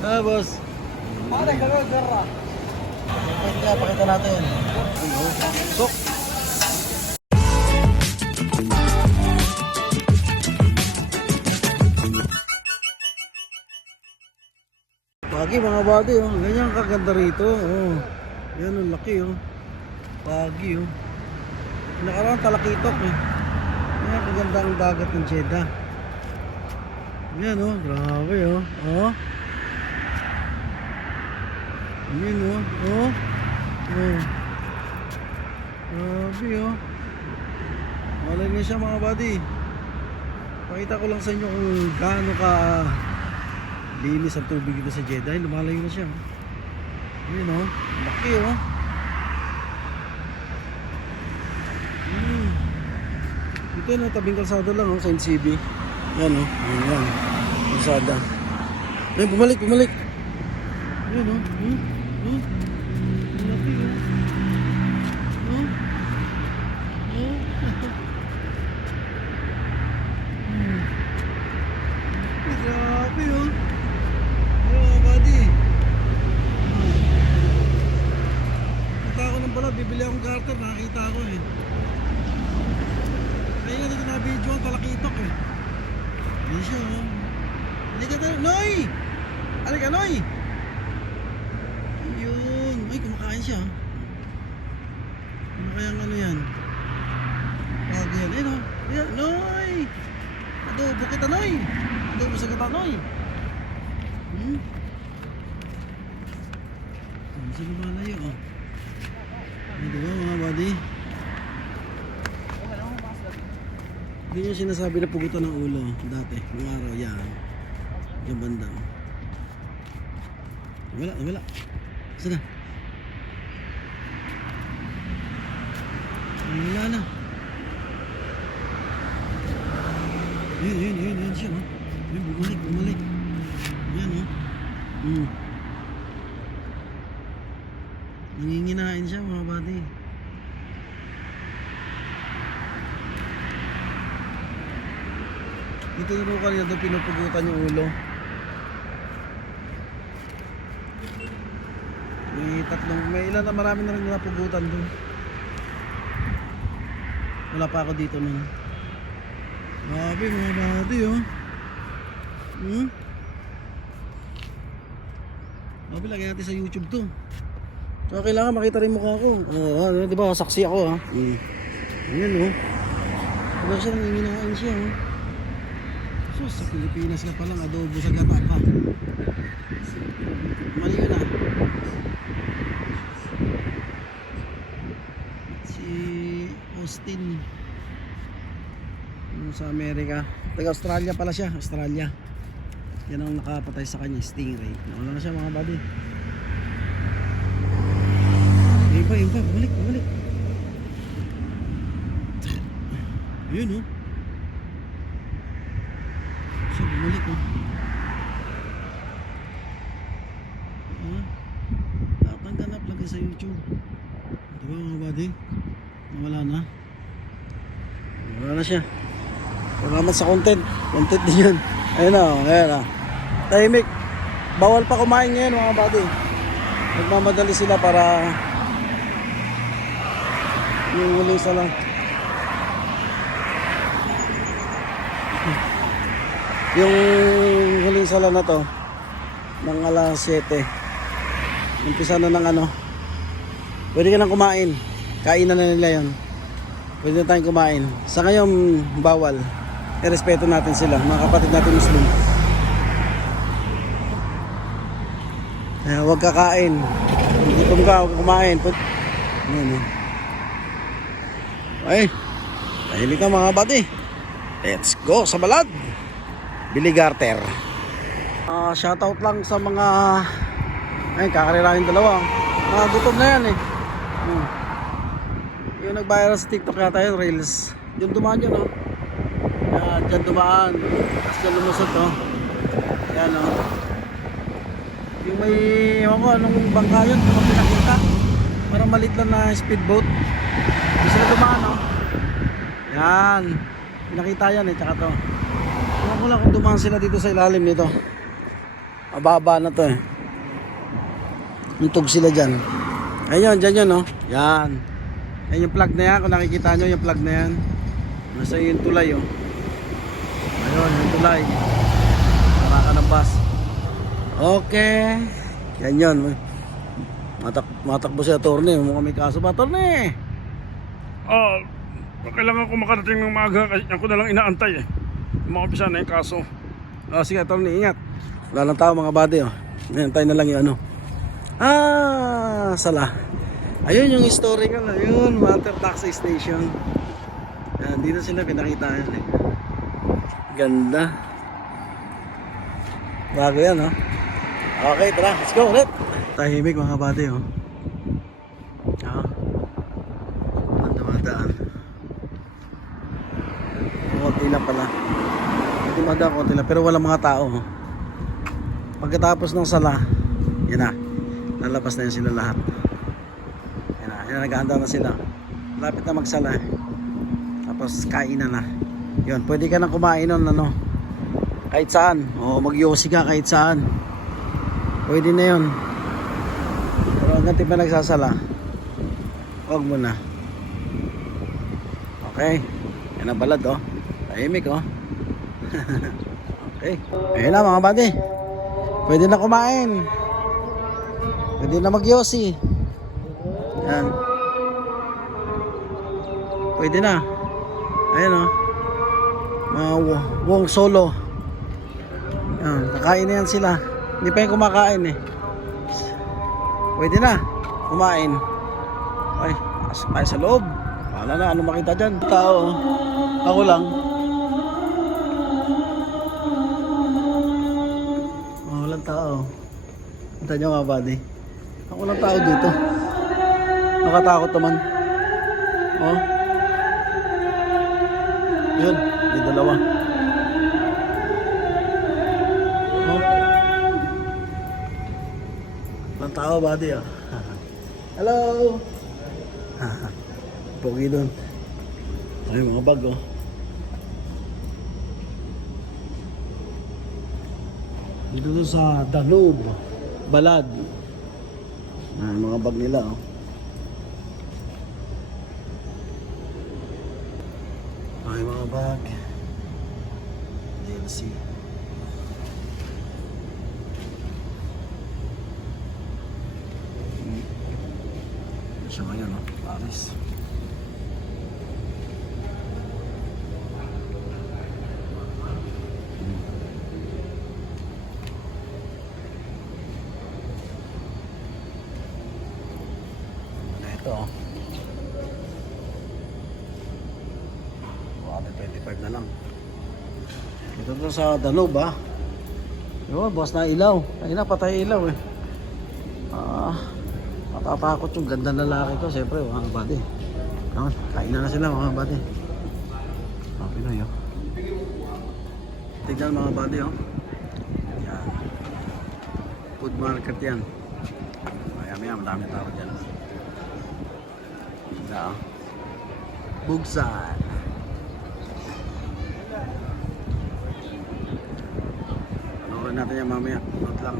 Ah, boss. Pare, gano'n, garra. Pakita natin. Ano? Sok. Pagi mga buddy, oh. Ganyan kaganda rito. Oh. Yan ang laki, oh. Pagi, oh. Nakaraan talakitok, eh. Yan kaganda ang dagat ng Jeddah. Yan, oh. Grabe, oh. Oh. Yan, oh. Oh. Oh. Grabe, oh. Malay na siya mga buddy. Pakita ko lang sa inyo kung gaano ka linis ang tubig dito sa Jeddah. Lumalayo na siya. Yun, oh. Laki, oh. Ito na, tabing kalsada lang, oh, sa NCB. Yan, oh. Yan. Kalsada. Ay, bumalik. Yan, oh. Laki, oh. Grabe, oh. Ayun, mga buddy. Punta ako ng balat, bibili akong garter, nakakita ako, eh. Kaya nga dito na video ang talakitok, eh. Hindi siya, oh. Halika na, Noy! Halika, Noy! Ayun. Ay, kumakain siya, oh. Ano kayang ano yan? Bago yan. Ayun, oh. Ayan, Noy! Adobo kita, Noy! Adobo sa kita, Noy! Saan lumalayo, oh. Ay, diba mga buddy? Hindi nyo sinasabi na pugutan ng ulo dati, ng araw, yan. Yung banda. Wala. Saan na? Wala na. Yun siya, oh. Yun, bumalik. Yan, oh. Nanginginain siya mga buddy. Ito yung kanina doon pinupugutan yung ulo. May ilan na marami na rin napugutan doon. Wala pa ako dito nun. Grabe mga buddy, oh. Grabe, lagyan natin sa YouTube to. So, kailangan makita rin mukha ko. Di ba, saksi ako, ha. Ayan, oh. Diba siya, nanginginaan siya, oh. So, sa Pilipinas ka palang adobo sa gata pa. Mali yun, ah. Si Austin sa Amerika. Taga Australia pala siya, Australia. Yan ang nakapatay sa kanya, stingray. Nawala na siya mga buddy. Yun pa, bumalik. Yun, oh. Siya bumalik, oh. Lahat ng ganap lagay sa YouTube. Diba mga buddy? Nawala na siya. Salamat sa content din yun. Ayun na. Tahimik. Bawal pa kumain ngayon mga buddy. Nagmamadali sila para yung huling sala. Yung huling sala na to ng alas 7. Umpisa na ng ano. Pwede ka nang kumain. Kainan na nila yun. Pwede na tayong kumain. Sa ngayon bawal. Irespeto natin sila, mga kapatid natin Muslim. Huwag kakain. Gutom ka, huwag kumain. Ay, tahimik ka mga buddy. Let's go sa balad. Billy Garter. Shoutout lang sa mga kakarirahin dalawa. Mga gutom na yan, eh. Yung nag-viral sa TikTok yata yun, Reels. Yung dumaan yun, oh. Yan, dyan dumaan. Tapos dyan lumusot, oh. Yan, oh. Yung may, ewan ko, anong bangka yun, kung pinakita. Parang maliit lang na speedboat. Yung sila dumaan, oh. Yan. Pinakita yan, eh, tsaka to. Ewan ko lang kung dumaan sila dito sa ilalim nito. Mababa na to eh. Untog sila dyan. Ayun, dyan yun, oh. Yan. Yan yung plug na yan. Kung nakikita nyo yung plug na yan. Nasa yung tulay, oh. Ayun, yung tulay. Para ka ng bus. Okay. Yan yun. Matakbo si attorney. Mukhang may kaso ba, attorney? Kailangan ko makarating ng maaga kasi ako na lang inaantay eh. Makapisa na yung kaso. Sige, attorney, ingat. Wala lang tao mga buddy, oh. Hinantay na lang yung ano. Sala. Ayun yung historical, ayun, Mater Taxi Station. Yan, dito sila pinakita yan eh. Ganda. Bago yan, oh. Okay, tara, let's go ulit. Tahimik mga buddy, oh. Ang dumadaan. Konti lang pala. Dumadaan konti lang, pero walang mga tao, oh. Pagkatapos ng sala, yan na, lalabas na yan sila lahat. Yan na, naghahanda na sila. Lapit na magsala. Tapos kainan na. Yun, pwede ka nang kumain nun, ano, kahit saan. O mag-yosi ka kahit saan. Pwede na yun. Pero hanggang di pa nagsasala, huwag mo na. Okay. Yan ang balad, oh. Tahimik, oh. Okay. Ayun na mga buddy. Pwede na kumain. Pwede na magyosi. Yan. Pwede na. Ayan, o. Wong solo. Yan. Kakain na yan sila. Hindi pa yung kumakain eh. Pwede na. Kumain. Ay, pasok tayo sa loob. Wala na. Ano makita dyan? Tao. Ako lang. Walang tao. Kita nyo nga buddy. Ako lang tao dito. Nakatakot naman. Oh. Yun. May dalawa. Oh. Walang tao buddy, oh. Hello. Pogi doon. Ay mga bag, oh. Dito doon sa Danube, Balad. Mga bag nila, oh. Ay, mga bag. DLC. Siya ngayon, oh. Paris. Ito, oh. 25 na lang. Ito to sa Danube, ah. Yun, bukas na ilaw. Ay na, patay ilaw eh. Matatakot yung ganda ng lalaki ko. Siyempre, mga buddy. Kain na sila mga buddy. Mga Pinoy, oh. Tignan mga buddy, oh. Yan. Food market yan. Maya-maya, madami tao dyan. Yeah. Bugsan. Panoorin natin yan mamaya. Note lang.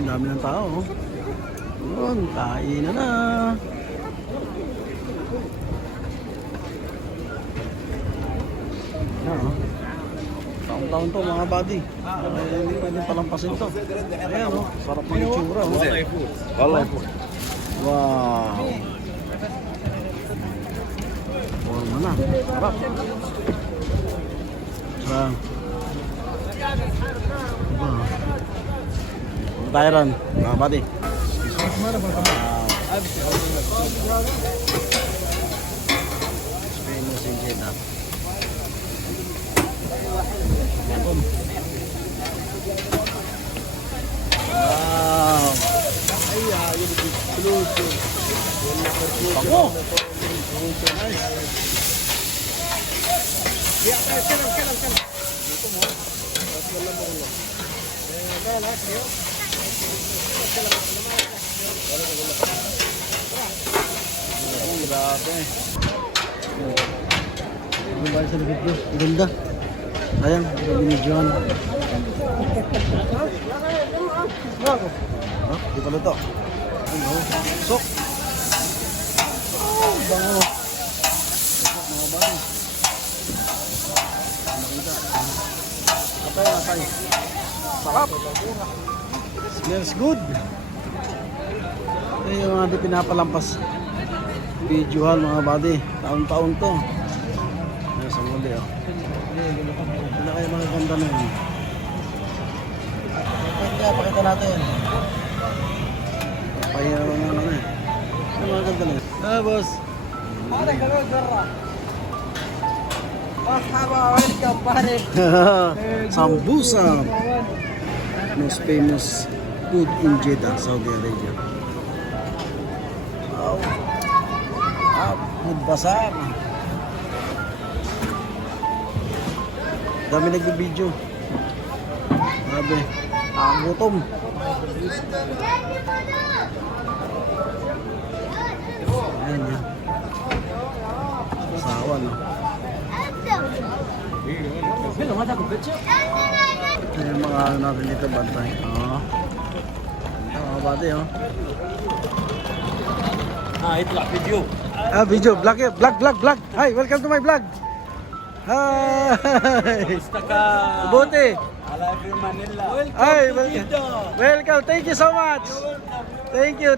Ang dami ng tao, oh. Yun, kain na. Ayan, oh. Taon-taon to mga buddy. Hindi pwedeng palampasin to. Ayan, oh. Sarap ng itsura, oh. Wow. Forma na. Sarap. Sarap. Tayo ron, mga buddy. Famous in Jeddah. Wow! Ako! Grabe. Ano ba sa video? Ganda. Ayan, ni John. Di pala to. Ano? Sok. Oh, bango. Sok mga bali. Makita. Kapay. Sarap. Smells good. Ito yung mga di pinapalampas. Videohan mga buddy. Taon-taon to. Ayan sa muli oh. Ito na kayo mga ganda na yun. Pakita natin. Papahiya lang nga lang eh. Ano mga ganda na yun? Ah, boss. Pare, gano'n, Zara. Marhaba, welcome, pare. Sambusa. Most famous food in Jeddah, Saudi Arabia. Wow. Food bazaar. Dami nagbibideo. Grabe. Gutom. Ayan yan. Sawa no. Ito yung mga ano natin dito bantay. Oo. Ito mga bati oh. Itlak video. Video. Vlog. Hi, welcome to my vlog. Hi. Basta ka. Buti. Alive in Manila. Hi, welcome. Thank you so much. Thank you.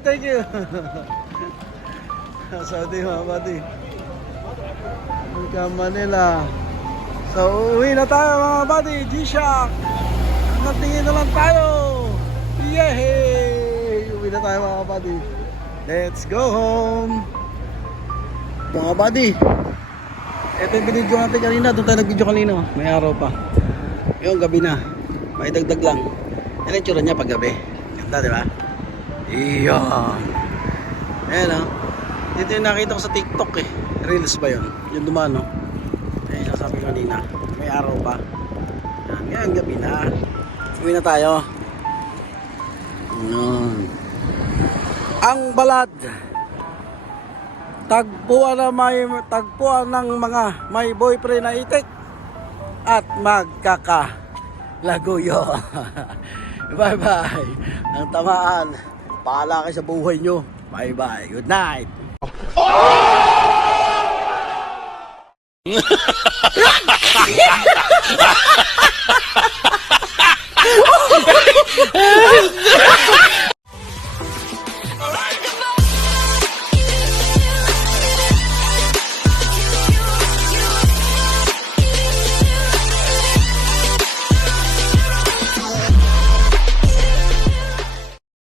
Saudi mga bati. Welcome Manila. So, uwi na tayo mga bati. G-Shock. Natingin na lang tayo. Yay! Uwi na tayo mga bati. Let's go home. Mga bati. Ito yung binidyo natin kanina. Doon tayo nag-video kanina. May araw pa. Yung gabi na. May dagdag lang. Yan ang tsura niya pag gabi. Ganda, di ba? Iyon. Ayan o. Dito yung nakita ko sa TikTok eh. Reels ba yun? Yung dumaan no? Ayan yung sabi kanina. May araw pa. Yan, gabi na. Uwi na tayo. Ayan. Ang balad. Tagpuan ng mga may boyfriend na itik at magkakalaguyo. Bye bye. Ang tamaan. Paala kayo sa buhay nyo. Bye bye. Good night. Oh!